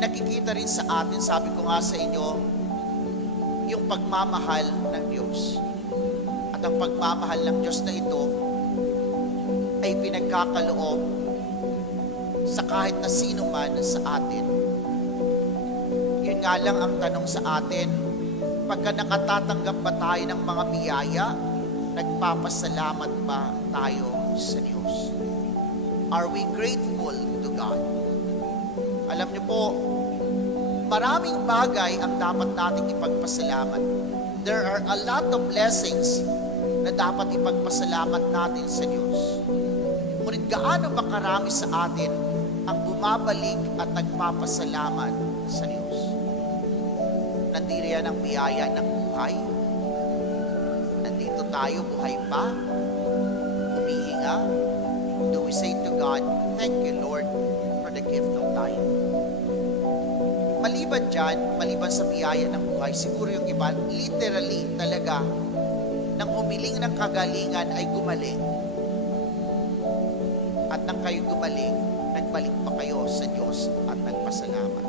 pinakikita rin sa atin, sabi ko nga sa inyo, yung pagmamahal ng Diyos. At ang pagmamahal ng Diyos na ito ay pinagkakaloob sa kahit na sino man sa atin. Yun nga lang ang tanong sa atin, pagka nakatatanggap ba tayo ng mga biyaya, nagpapasalamat ba tayo sa Diyos? Are we grateful to God? Alam niyo po, maraming bagay ang dapat nating ipagpasalamat. There are a lot of blessings na dapat ipagpasalamat natin sa Diyos. Ngunit gaano ba karami sa atin ang bumabalik at nagpapasalamat sa Diyos? Nandiriyan ang biyaya ng buhay. Nandito tayo, buhay pa. Humihinga. Do we say to God, thank you Lord for the gift of life? Maliban dyan, maliban sa biyaya ng buhay, siguro yung iba, literally talaga, nang humiling ng kagalingan ay gumaling. At nang kayo gumaling, nagbalik pa kayo sa Diyos at nagpasalamat.